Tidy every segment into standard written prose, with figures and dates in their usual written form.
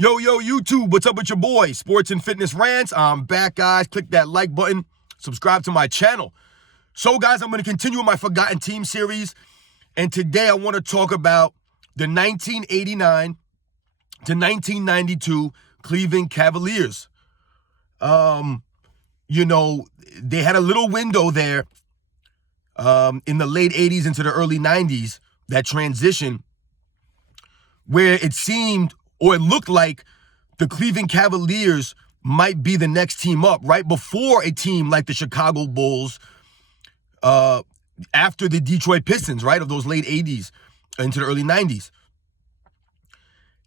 Yo, YouTube, what's up with your boy? Sports and Fitness Rants. I'm back, guys. Click that like button. Subscribe to my channel. So, guys, I'm going to continue with my Forgotten Team series. And today I want to talk about the 1989 to 1992 Cleveland Cavaliers. They had a little window there in the late 80s into the early 90s, that transition, where it seemed or it looked like the Cleveland Cavaliers might be the next team up, right before a team like the Chicago Bulls, after the Detroit Pistons, right, of those late 80s into the early 90s.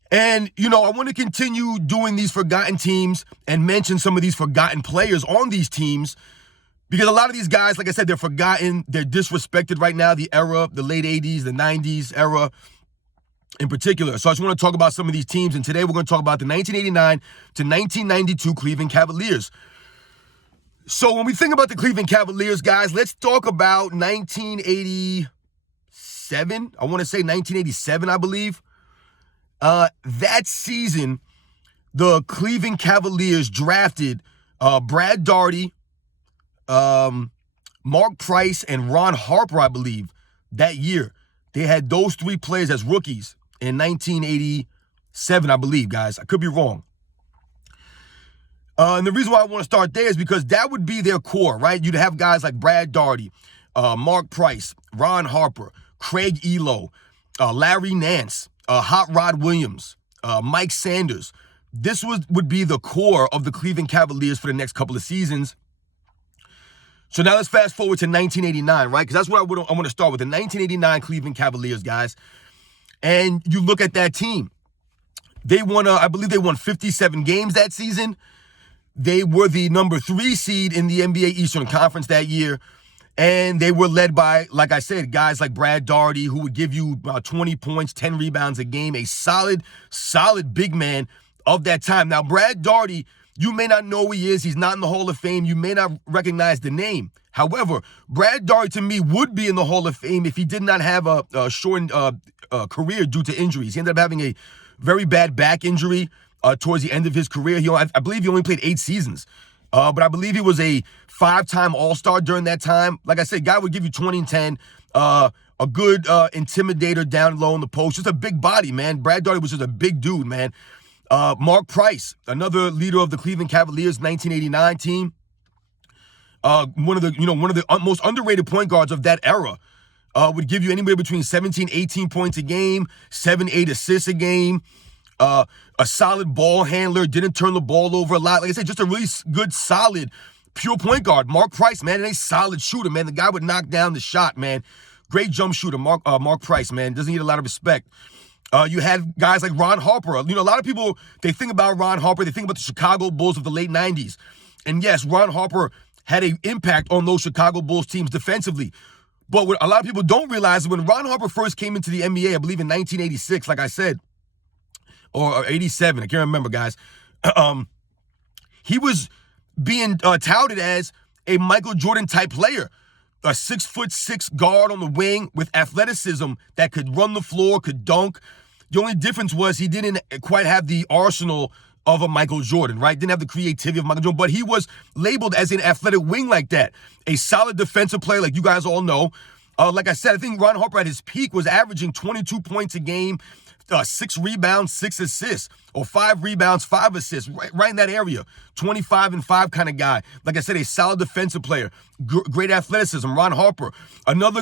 And, I want to continue doing these forgotten teams and mention some of these forgotten players on these teams, because a lot of these guys, like I said, they're forgotten, they're disrespected right now, the era, the late 80s, the 90s era in particular. So I just want to talk about some of these teams, and today we're going to talk about the 1989 to 1992 Cleveland Cavaliers. So when we think about the Cleveland Cavaliers, guys, let's talk about 1987. I want to say 1987, I believe. That season, the Cleveland Cavaliers drafted Brad Daugherty, Mark Price, and Ron Harper, I believe, that year. They had those three players as rookies in 1987, I believe, guys. I could be wrong. And the reason why I want to start there is because that would be their core, right? You'd have guys like Brad Daugherty, Mark Price, Ron Harper, Craig Elo, Larry Nance, Hot Rod Williams, Mike Sanders. This would be the core of the Cleveland Cavaliers for the next couple of seasons. So now let's fast forward to 1989, right? Because that's what I want to start with, the 1989 Cleveland Cavaliers, guys. And you look at that team. They won, I believe they won 57 games that season. They were the number 3 seed in the NBA Eastern Conference that year. And they were led by, like I said, guys like Brad Daugherty, who would give you about 20 points, 10 rebounds a game, a solid big man of that time. Now, Brad Daugherty, you may not know who he is. He's not in the Hall of Fame. You may not recognize the name. However, Brad Daugherty, to me, would be in the Hall of Fame if he did not have a shortened career due to injuries. He ended up having a very bad back injury towards the end of his career. I believe he only played 8 seasons. But I believe he was a 5-time All-Star during that time. Like I said, guy would give you 20 and 10. A good intimidator down low in the post. Just a big body, man. Brad Daugherty was just a big dude, man. Mark Price, another leader of the Cleveland Cavaliers 1989 team. One of the most underrated point guards of that era. Would give you anywhere between 17, 18 points a game, 7, 8 assists a game. A solid ball handler, didn't turn the ball over a lot. Like I said, just a really good, solid, pure point guard. Mark Price, man, and a solid shooter, man. The guy would knock down the shot, man. Great jump shooter, Mark Price, man. Doesn't need a lot of respect. You had guys like Ron Harper. A lot of people, they think about Ron Harper, they think about the Chicago Bulls of the late 90s. And yes, Ron Harper had an impact on those Chicago Bulls teams defensively. But what a lot of people don't realize is when Ron Harper first came into the NBA, I believe in 1986, like I said, or 87, I can't remember, guys. He was being touted as a Michael Jordan type player, a 6'6" guard on the wing with athleticism that could run the floor, could dunk. The only difference was he didn't quite have the arsenal of a Michael Jordan, right? Didn't have the creativity of Michael Jordan, but he was labeled as an athletic wing like that. A solid defensive player, like you guys all know. Like I said, I think Ron Harper at his peak was averaging 22 points a game, 6 rebounds, 6 assists, or 5 rebounds, 5 assists, right in that area. 25 and 5 kind of guy. Like I said, a solid defensive player, great athleticism. Ron Harper, another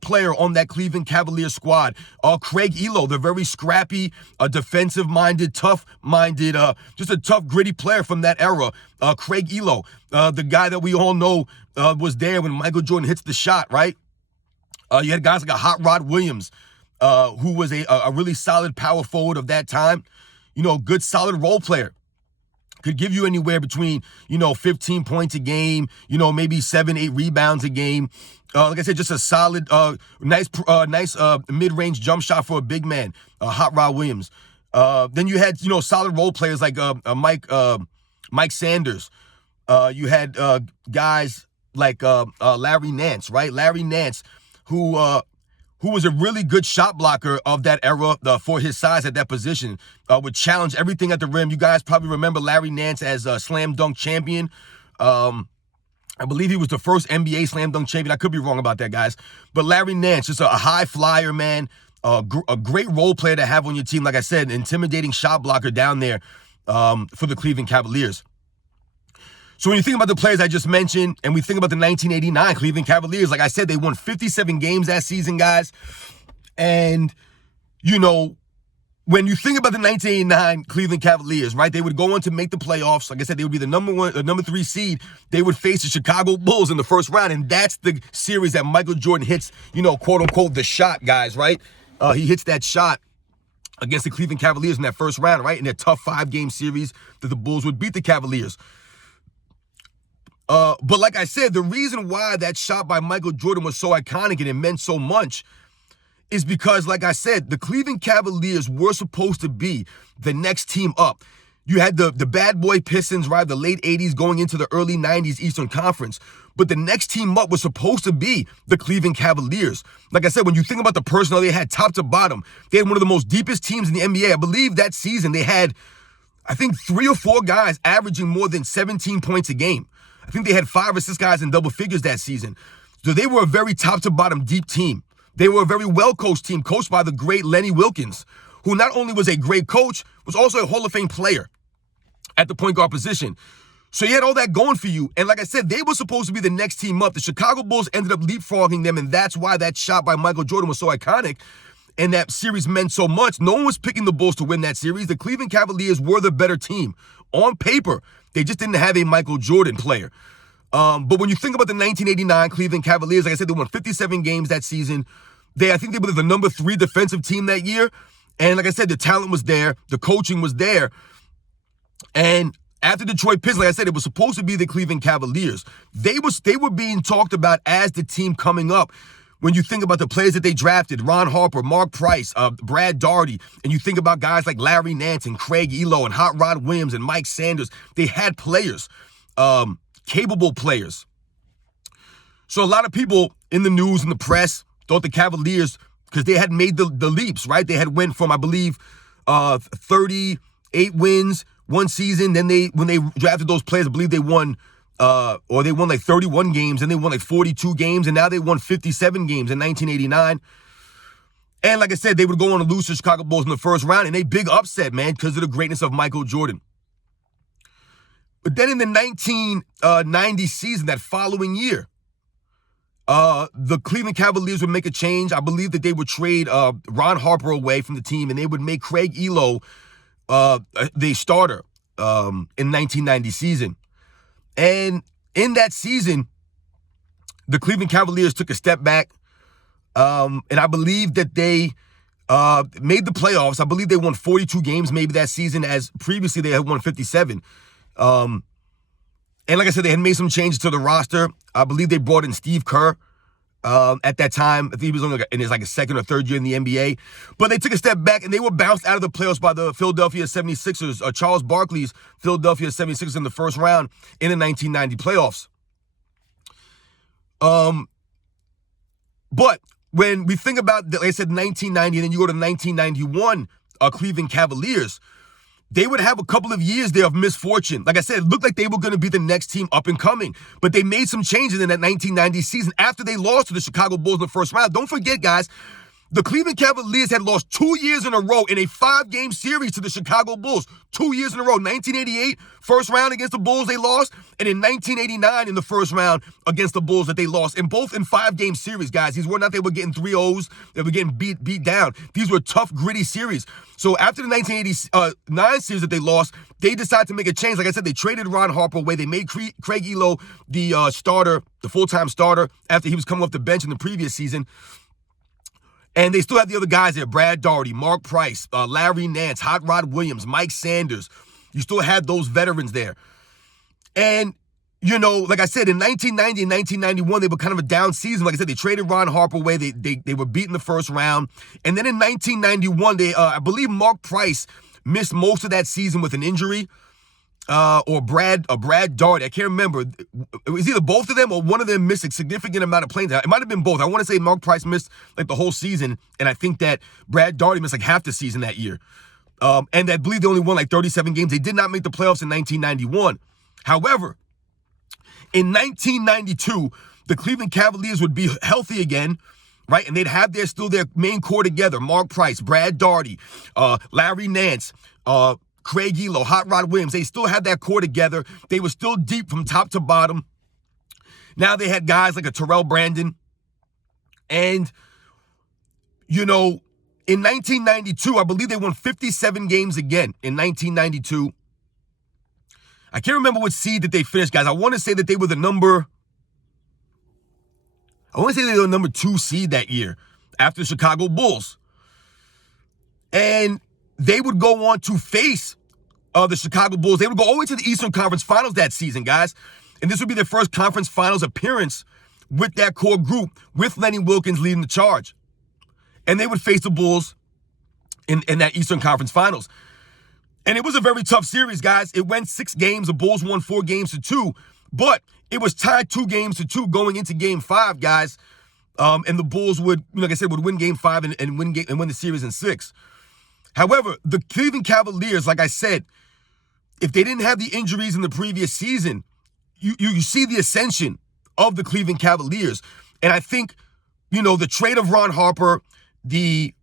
player on that Cleveland Cavaliers squad. Craig Elo, the very scrappy, defensive-minded, tough-minded, just a tough, gritty player from that era. Craig Elo, the guy that we all know was there when Michael Jordan hits the shot, right? You had guys like a Hot Rod Williams, who was a really solid power forward of that time. Good solid role player. Could give you anywhere between, 15 points a game, maybe 7, 8 rebounds a game. Like I said, just a solid, nice mid-range jump shot for a big man, Hot Rod Williams. Then you had, solid role players like Mike Sanders. You had guys like Larry Nance, right? Larry Nance, who who was a really good shot blocker of that era for his size at that position, would challenge everything at the rim. You guys probably remember Larry Nance as a slam dunk champion. I believe he was the first NBA slam dunk champion. I could be wrong about that, guys. But Larry Nance, just a high flyer, man, a great role player to have on your team. Like I said, an intimidating shot blocker down there for the Cleveland Cavaliers. So when you think about the players I just mentioned, and we think about the 1989 Cleveland Cavaliers, like I said, they won 57 games that season, guys. And, you know, when you think about the 1989 Cleveland Cavaliers, right, they would go on to make the playoffs. Like I said, they would be the number 3 seed. They would face the Chicago Bulls in the first round, and that's the series that Michael Jordan hits, you know, quote unquote, the shot, guys, right? He hits that shot against the Cleveland Cavaliers in that first round, right, in a tough 5-game series that the Bulls would beat the Cavaliers. But like I said, the reason why that shot by Michael Jordan was so iconic and it meant so much is because, like I said, the Cleveland Cavaliers were supposed to be the next team up. You had the bad boy Pistons, right, the late 80s going into the early 90s Eastern Conference. But the next team up was supposed to be the Cleveland Cavaliers. Like I said, when you think about the personnel they had top to bottom, they had one of the most deepest teams in the NBA. I believe that season they had, I think, 3 or 4 guys averaging more than 17 points a game. I think they had 5 or 6 guys in double figures that season. So they were a very top-to-bottom deep team. They were a very well-coached team, coached by the great Lenny Wilkins, who not only was a great coach, was also a Hall of Fame player at the point guard position. So you had all that going for you. And like I said, they were supposed to be the next team up. The Chicago Bulls ended up leapfrogging them, and that's why that shot by Michael Jordan was so iconic. And that series meant so much. No one was picking the Bulls to win that series. The Cleveland Cavaliers were the better team. On paper, they just didn't have a Michael Jordan player. But when you think about the 1989 Cleveland Cavaliers, like I said, they won 57 games that season. I think they were the number 3 defensive team that year. And like I said, the talent was there. The coaching was there. And after Detroit Pistons, like I said, it was supposed to be the Cleveland Cavaliers. They were being talked about as the team coming up. When you think about the players that they drafted, Ron Harper, Mark Price, Brad Daugherty, and you think about guys like Larry Nance and Craig Elo and Hot Rod Williams and Mike Sanders, they had players, capable players. So a lot of people in the news and the press thought the Cavaliers, because they had made the leaps, right? They had went from, I believe, 38 wins one season. Then when they drafted those players, I believe they won like 31 games, and they won like 42 games, and now they won 57 games in 1989. And like I said, they would go on to lose to Chicago Bulls in the first round, and a big upset, man, because of the greatness of Michael Jordan. But then in the 1990 season, that following year, the Cleveland Cavaliers would make a change. I believe that they would trade Ron Harper away from the team, and they would make Craig Elo the starter in 1990 season. And in that season, the Cleveland Cavaliers took a step back, and I believe that they made the playoffs. I believe they won 42 games maybe that season, as previously they had won 57. And like I said, they had made some changes to the roster. I believe they brought in Steve Kerr at that time. I think he was only in his like a second or third year in the NBA. But they took a step back, and they were bounced out of the playoffs by the Philadelphia 76ers, Charles Barkley's Philadelphia 76ers in the first round in the 1990 playoffs. But when we think about, like I said, 1990, and then you go to 1991 Cleveland Cavaliers, they would have a couple of years there of misfortune. Like I said, it looked like they were going to be the next team up and coming. But they made some changes in that 1990 season after they lost to the Chicago Bulls in the first round. Don't forget, guys, the Cleveland Cavaliers had lost 2 years in a row in a 5-game series to the Chicago Bulls. 2 years in a row. 1988, first round against the Bulls, they lost. And in 1989, in the first round against the Bulls that they lost. And both in 5-game series, guys. These were not they were getting 3-0s. They were getting beat down. These were tough, gritty series. So after the 1989 series that they lost, they decided to make a change. Like I said, they traded Ron Harper away. They made Craig Elo the starter, the full-time starter, after he was coming off the bench in the previous season. And they still have the other guys there, Brad Daugherty, Mark Price, Larry Nance, Hot Rod Williams, Mike Sanders. You still had those veterans there. And, you know, like I said, in 1990 and 1991, they were kind of a down season. Like I said, they traded Ron Harper away. They were beat in the first round. And then in 1991, I believe Mark Price missed most of that season with an injury. or Brad Daugherty. I can't remember. It was either both of them or one of them missed a significant amount of playing time. It might have been both. I want to say Mark Price missed like the whole season, and I think that Brad Daugherty missed like half the season that year. And I believe they only won like 37 games. They did not make the playoffs in 1991. However, in 1992, the Cleveland Cavaliers would be healthy again, right? And they'd have their main core together. Mark Price, Brad Daugherty, Larry Nance, Craig Elo, Hot Rod Williams. They still had that core together. They were still deep from top to bottom. Now they had guys like a Terrell Brandon. And, you know, in 1992, I believe they won 57 games again in 1992. I can't remember what seed that they finished, guys. I want to say that they were the number 2 seed that year after the Chicago Bulls. And they would go on to face the Chicago Bulls. They would go all the way to the Eastern Conference Finals that season, guys. And this would be their first conference finals appearance with that core group, with Lenny Wilkens leading the charge. And they would face the Bulls in that Eastern Conference Finals. And it was a very tough series, guys. It went 6 games. The Bulls won 4 games to 2. But it was tied 2 games to 2 going into Game 5, guys. And the Bulls would, like I said, would win Game 5 and win the series in 6. However, the Cleveland Cavaliers, like I said, if they didn't have the injuries in the previous season, you see the ascension of the Cleveland Cavaliers. And I think, you know, the trade of Ron Harper, the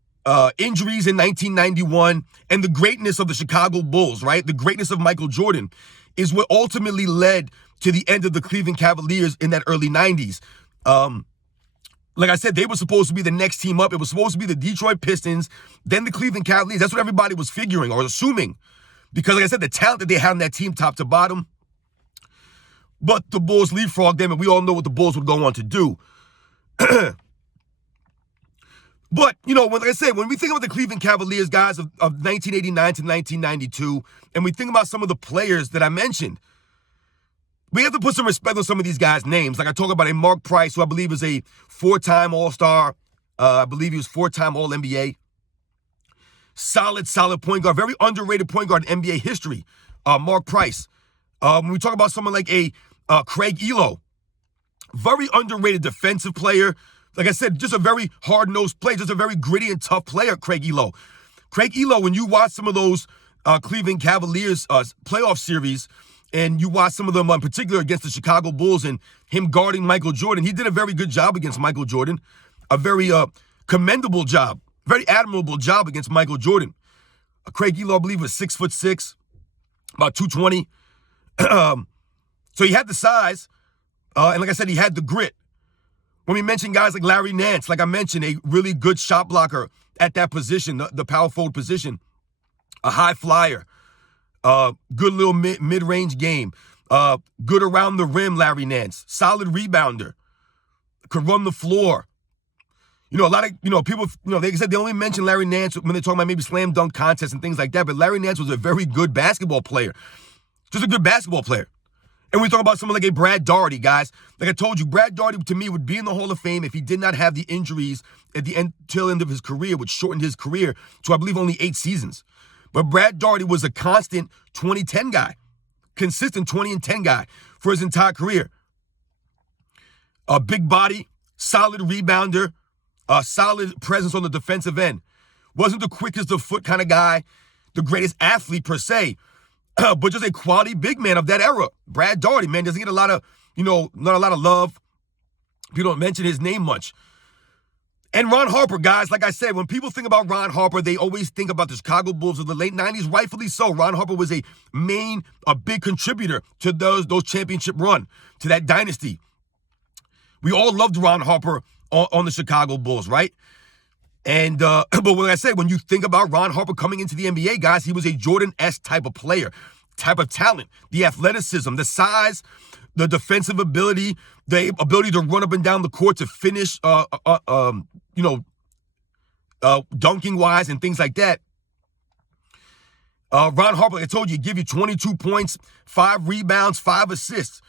injuries in 1991, and the greatness of the Chicago Bulls, right? The greatness of Michael Jordan is what ultimately led to the end of the Cleveland Cavaliers in that early 90s. Like I said, they were supposed to be the next team up. It was supposed to be the Detroit Pistons, then the Cleveland Cavaliers. That's what everybody was figuring or assuming. Because, like I said, the talent that they had on that team top to bottom. But the Bulls leapfrogged them, and we all know what the Bulls would go on to do. But, you know, like I said, when we think about the Cleveland Cavaliers, guys, of 1989 to 1992, and we think about some of the players that I mentioned, we have to put some respect on some of these guys' names. Like I talk about a Mark Price, who I believe is a 4-time All-Star. I believe he was 4-time All-NBA. Solid point guard. Very underrated point guard in NBA history. Mark Price. When we talk about someone like a Craig Elo, very underrated defensive player. Like I said, just a very hard-nosed player, just a very gritty and tough player, Craig Elo. Craig Elo, when you watch some of those Cleveland Cavaliers playoff series, and you watch some of them in particular against the Chicago Bulls and him guarding Michael Jordan, he did a very good job against Michael Jordan. A very commendable job, very admirable job against Michael Jordan. Craig Elo, I believe, was 6'6", about 220. So he had the size, and like I said, he had the grit. When we mention guys like Larry Nance, like I mentioned, a really good shot blocker at that position, the power forward position, a high flyer, good little mid-range game, good around the rim, Larry Nance, solid rebounder, could run the floor. You know, a lot of, people, they said they only mention Larry Nance when they're talking about maybe slam dunk contests and things like that, but Larry Nance was a very good basketball player, just a good basketball player. And we talk about someone like a Brad Daugherty, guys. Like I told you, Brad Daugherty, to me, would be in the Hall of Fame if he did not have the injuries at the tail end of his career, which shortened his career to, I believe, only 8 seasons. But Brad Daugherty was a constant 20-10 guy, consistent 20 and 10 guy for his entire career. A big body, solid rebounder, a solid presence on the defensive end. Wasn't the quickest of foot kind of guy, the greatest athlete per se, but just a quality big man of that era. Brad Daugherty, man, doesn't get a lot of, not a lot of love. People don't mention his name much. And Ron Harper, guys, like I said, when people think about Ron Harper, they always think about the Chicago Bulls of the late 90s, rightfully so. Ron Harper was a big contributor to those championship run, to that dynasty. We all loved Ron Harper on the Chicago Bulls, right? And, but like I said, when you think about Ron Harper coming into the NBA, guys, he was a Jordan-esque type of player, type of talent, the athleticism, the size, the defensive ability, the ability to run up and down the court to finish, dunking-wise and things like that. Ron Harper, like I told you, give you 22 points, 5 rebounds, 5 assists,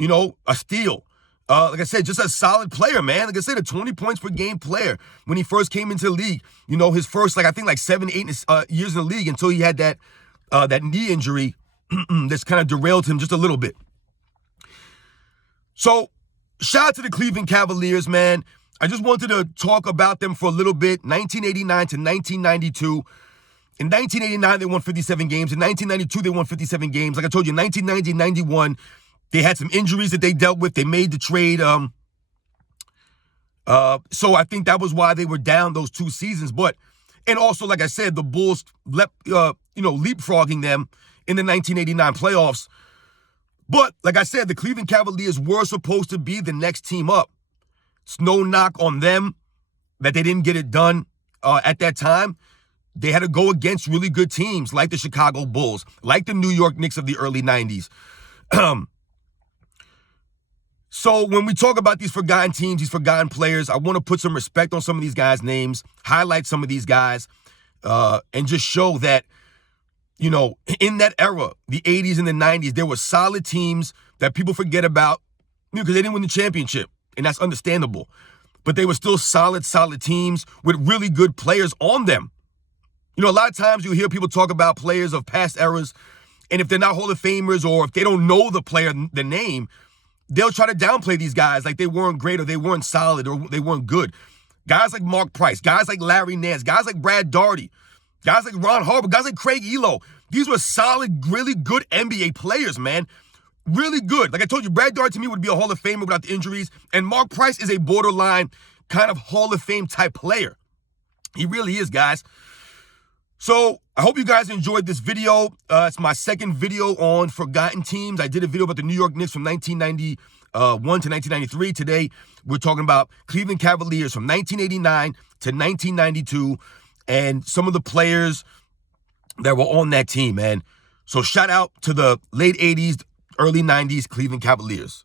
a steal. Like I said, just a solid player, man. Like I said, a 20 points per game player when he first came into the league. His first, 7, 8 years in the league until he had that knee injury that's kind of derailed him just a little bit. So, shout out to the Cleveland Cavaliers, man. I just wanted to talk about them for a little bit. 1989 to 1992. In 1989, they won 57 games. In 1992, they won 57 games. Like I told you, 1990 and 91, they had some injuries that they dealt with. They made the trade. So I think that was why they were down those 2 seasons. And also, like I said, the Bulls leapfrogging them in the 1989 playoffs. But like I said, the Cleveland Cavaliers were supposed to be the next team up. It's no knock on them that they didn't get it done at that time. They had to go against really good teams like the Chicago Bulls, like the New York Knicks of the early 90s. So when we talk about these forgotten teams, these forgotten players, I want to put some respect on some of these guys' names, highlight some of these guys, and just show that, in that era, the 80s and the 90s, there were solid teams that people forget about because they didn't win the championship, and that's understandable. But they were still solid teams with really good players on them. A lot of times you hear people talk about players of past eras, and if they're not Hall of Famers or if they don't know the player, the name, they'll try to downplay these guys like they weren't great or they weren't solid or they weren't good. Guys like Mark Price, guys like Larry Nance, guys like Brad Daugherty, guys like Ron Harper, guys like Craig Elo. These were solid, really good NBA players, man. Really good. Like I told you, Brad Daugherty to me would be a Hall of Famer without the injuries, and Mark Price is a borderline kind of Hall of Fame type player. He really is, guys. So I hope you guys enjoyed this video. It's my second video on forgotten teams. I did a video about the New York Knicks from 1991 to 1993. Today, we're talking about Cleveland Cavaliers from 1989 to 1992 and some of the players that were on that team, man. So shout out to the late 80s, early 90s Cleveland Cavaliers.